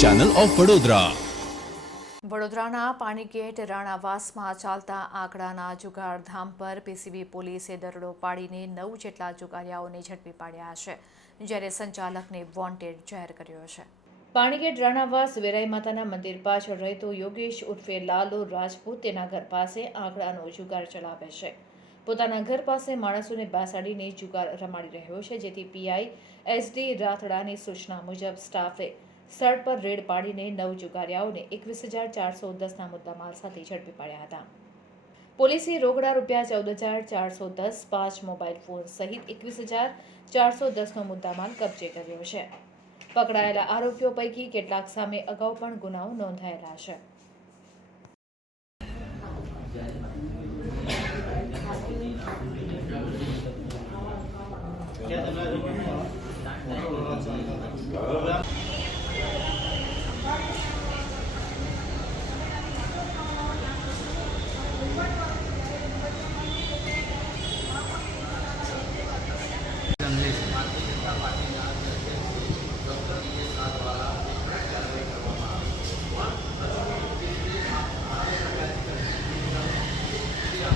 Channel of Vadodara. વડોદરાના પાણીગેટ રાણાવાસમાં ચાલતા આંકડાના જુગારધામ પર પીસીબી પોલીસે દરોડો પાડીને 9 જેટલા જુગારિયાઓને ઝડપી પાડ્યા છે, જ્યારે સંચાલકને વોન્ટેડ જાહેર કર્યો છે. પાણીગેટ રાણાવાસ વેરાઈ માતાના મંદિર પાછળ રહેતો યોગેશ ઉર્ફે લાલો રાજપૂત તેના ઘર પાસે આંકડાનો જુગાર ચલાવે છે. પોતાના ઘર પાસે માણસોને બેસાડીને જુગાર રમાડી રહ્યો છે, જેથી પીઆઈ SD રાથડાની સૂચના મુજબ સ્ટાફે સ્થળ પર રેડ પાડીને 9 જુગારિયાઓને 21,410ના મુદ્દામાલ સાથે ઝડપી પાડ્યા હતા. પોલીસે રોકડા ₹14,410, 5 મોબાઈલ ફોન સહિત 21,410નો મુદ્દામાલ કબજે કર્યો છે. પકડાયેલા આરોપીઓ પૈકી કેટલાક સામે અગાઉ પણ ગુનાઓ નોંધાયેલા છે.